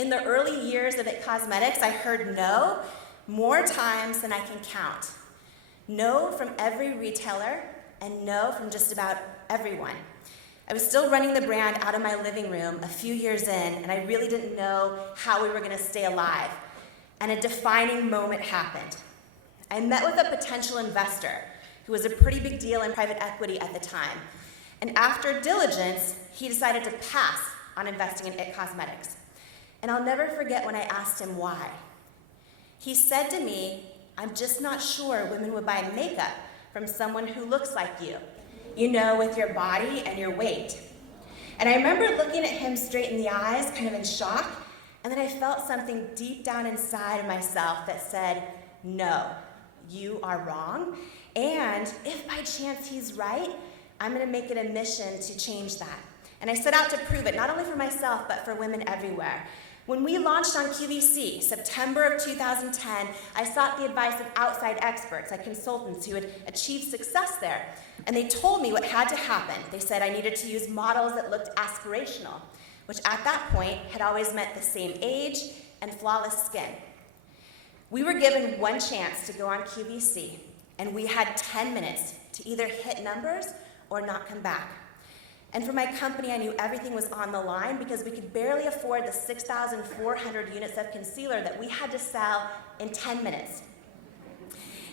In the early years of IT Cosmetics, I heard no more times than I can count. No from every retailer, and no from just about everyone. I was still running the brand out of my living room a few years in, and I really didn't know how we were going to stay alive. And a defining moment happened. I met with a potential investor who was a pretty big deal in private equity at the time. And after diligence, he decided to pass on investing in IT Cosmetics. And I'll never forget when I asked him why. He said to me, "I'm just not sure women would buy makeup from someone who looks like you. You know, with your body and your weight." And I remember looking at him straight in the eyes, kind of in shock, and then I felt something deep down inside of myself that said, "No, you are wrong, and if by chance he's right, I'm gonna make it a mission to change that." And I set out to prove it, not only for myself, but for women everywhere. When we launched on QVC, September of 2010, I sought the advice of outside experts, like consultants who had achieved success there. And they told me what had to happen. They said I needed to use models that looked aspirational, which at that point had always meant the same age and flawless skin. We were given one chance to go on QVC, and we had 10 minutes to either hit numbers or not come back. And for my company, I knew everything was on the line because we could barely afford the 6,400 units of concealer that we had to sell in 10 minutes.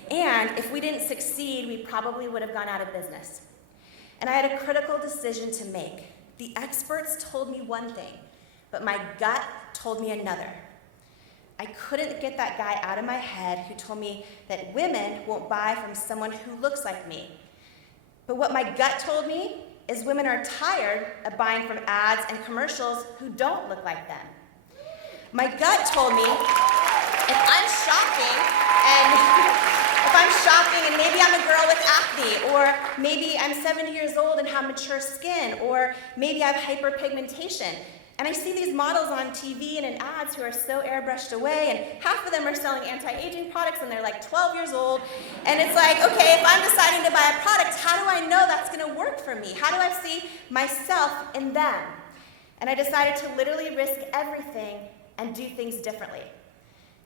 And if we didn't succeed, we probably would have gone out of business. And I had a critical decision to make. The experts told me one thing, but my gut told me another. I couldn't get that guy out of my head who told me that women won't buy from someone who looks like me. But what my gut told me is women are tired of buying from ads and commercials who don't look like them. My gut told me if I'm shopping and maybe I'm a girl with acne, or maybe I'm 70 years old and have mature skin, or maybe I have hyperpigmentation, and I see these models on TV and in ads who are so airbrushed away, and half of them are selling anti-aging products, and they're like 12 years old. And it's like, okay, if I'm deciding to buy a product, how do I know that's going to work for me? How do I see myself in them? And I decided to literally risk everything and do things differently.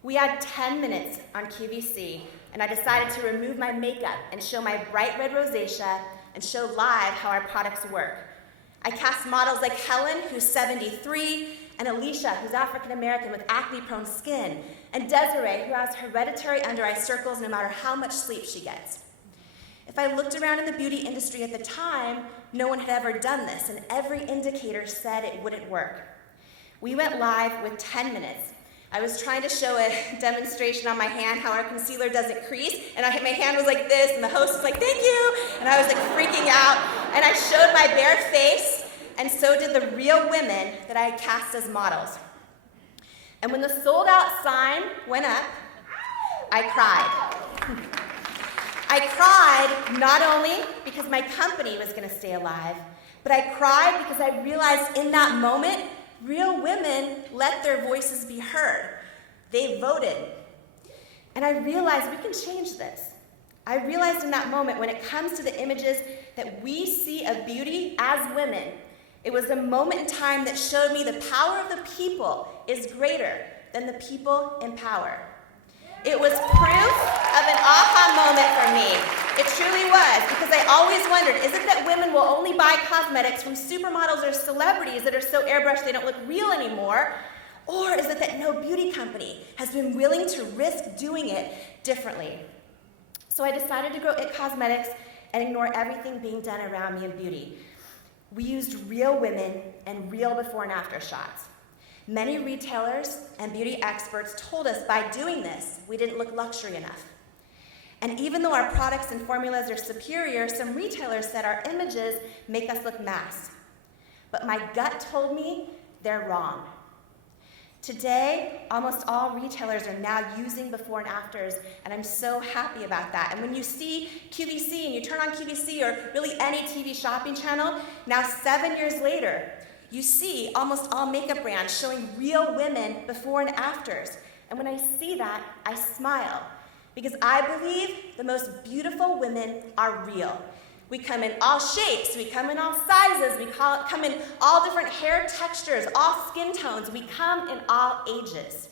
We had 10 minutes on QVC, and I decided to remove my makeup and show my bright red rosacea and show live how our products work. I cast models like Helen, who's 73, and Alicia, who's African American with acne-prone skin, and Desiree, who has hereditary under-eye circles no matter how much sleep she gets. If I looked around in the beauty industry at the time, no one had ever done this, and every indicator said it wouldn't work. We went live with 10 minutes. I was trying to show a demonstration on my hand how our concealer doesn't crease, and my hand was like this, and the host was like, "Thank you," and I was like freaking out, and I showed my bare face, and so did the real women that I had cast as models. And when the sold out sign went up, I cried. I cried not only because my company was going to stay alive, but I cried because I realized in that moment, real women let their voices be heard. They voted. And I realized we can change this. I realized in that moment when it comes to the images that we see of beauty as women, it was a moment in time that showed me the power of the people is greater than the people in power. It was proof of an aha moment for me. It truly was, because I always wondered, is it that women will only buy cosmetics from supermodels or celebrities that are so airbrushed they don't look real anymore? Or is it that no beauty company has been willing to risk doing it differently? So I decided to grow IT Cosmetics and ignore everything being done around me in beauty. We used real women and real before and after shots. Many retailers and beauty experts told us by doing this, we didn't look luxury enough. And even though our products and formulas are superior, some retailers said our images make us look mass. But my gut told me they're wrong. Today, almost all retailers are now using before and afters, and I'm so happy about that. And when you see QVC and you turn on QVC or really any TV shopping channel, now 7 years later, you see almost all makeup brands showing real women before and afters. And when I see that, I smile, because I believe the most beautiful women are real. We come in all shapes, we come in all sizes, come in all different hair textures, all skin tones, we come in all ages.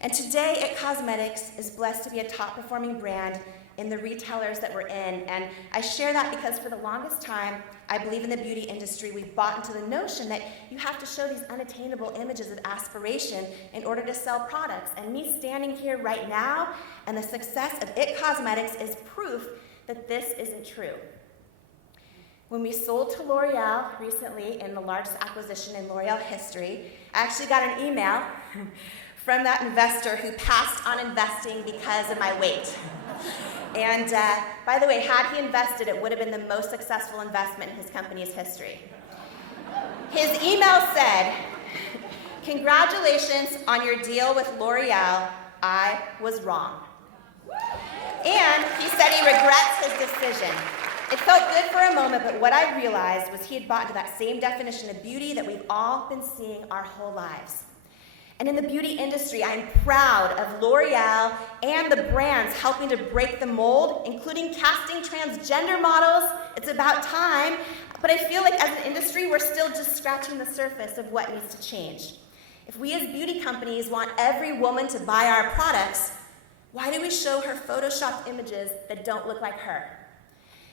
And today, It Cosmetics is blessed to be a top-performing brand in the retailers that we're in. And I share that because for the longest time, I believe in the beauty industry, we bought into the notion that you have to show these unattainable images of aspiration in order to sell products. And me standing here right now and the success of It Cosmetics is proof that this isn't true. When we sold to L'Oreal recently in the largest acquisition in L'Oreal history, I actually got an email from that investor who passed on investing because of my weight. And by the way, had he invested, it would have been the most successful investment in his company's history. His email said, "Congratulations on your deal with L'Oreal. I was wrong." And he said he regrets his decision. It felt good for a moment, but what I realized was he had bought into that same definition of beauty that we've all been seeing our whole lives. And in the beauty industry, I'm proud of L'Oreal and the brands helping to break the mold, including casting transgender models. It's about time. But I feel like as an industry, we're still just scratching the surface of what needs to change. If we as beauty companies want every woman to buy our products, why do we show her photoshopped images that don't look like her?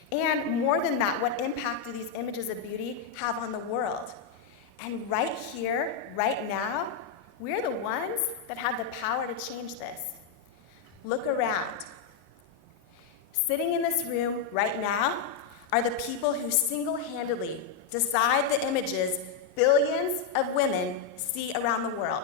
And more than that, what impact do these images of beauty have on the world? And right here, right now, we're the ones that have the power to change this. Look around. Sitting in this room right now are the people who single-handedly decide the images billions of women see around the world.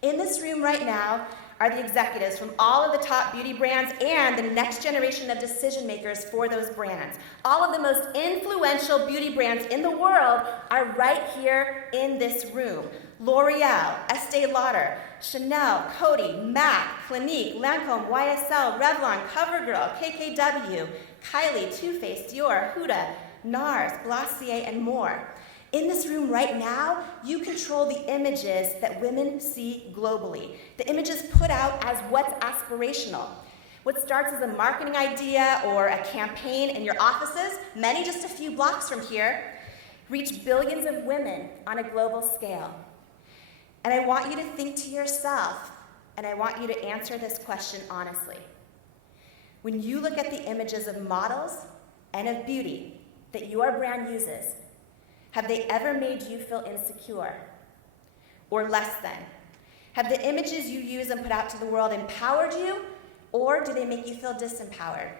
In this room right now are the executives from all of the top beauty brands and the next generation of decision makers for those brands. All of the most influential beauty brands in the world are right here in this room. L'Oreal, Estee Lauder, Chanel, Coty, MAC, Clinique, Lancome, YSL, Revlon, CoverGirl, KKW, Kylie, Too Faced, Dior, Huda, NARS, Glossier, and more. In this room right now, you control the images that women see globally. The images put out as what's aspirational. What starts as a marketing idea or a campaign in your offices, many just a few blocks from here, reach billions of women on a global scale. And I want you to think to yourself, and I want you to answer this question honestly. When you look at the images of models and of beauty that your brand uses, have they ever made you feel insecure or less than? Have the images you use and put out to the world empowered you, or do they make you feel disempowered?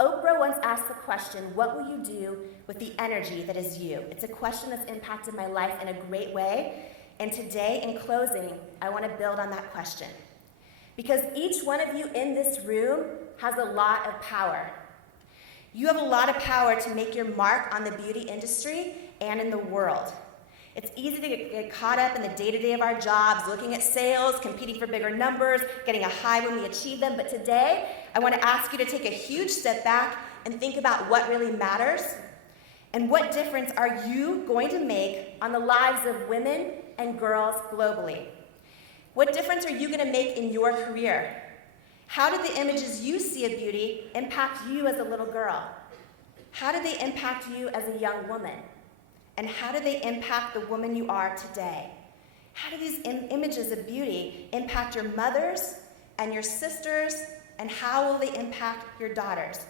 Oprah once asked the question, what will you do with the energy that is you? It's a question that's impacted my life in a great way, and today, in closing, I want to build on that question. Because each one of you in this room has a lot of power. You have a lot of power to make your mark on the beauty industry and in the world. It's easy to get caught up in the day-to-day of our jobs, looking at sales, competing for bigger numbers, getting a high when we achieve them. But today, I want to ask you to take a huge step back and think about what really matters and what difference are you going to make on the lives of women and girls globally. What difference are you going to make in your career? How do the images you see of beauty impact you as a little girl? How do they impact you as a young woman? And how do they impact the woman you are today? How do these images of beauty impact your mothers and your sisters, and how will they impact your daughters?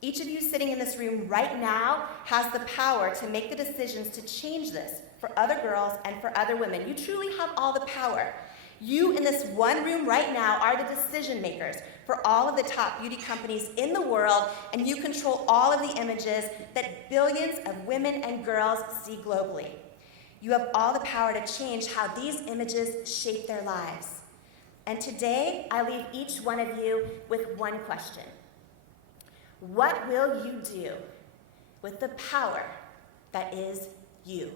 Each of you sitting in this room right now has the power to make the decisions to change this for other girls and for other women. You truly have all the power. You in this one room right now are the decision makers for all of the top beauty companies in the world, and you control all of the images that billions of women and girls see globally. You have all the power to change how these images shape their lives. And today, I leave each one of you with one question. What will you do with the power that is you?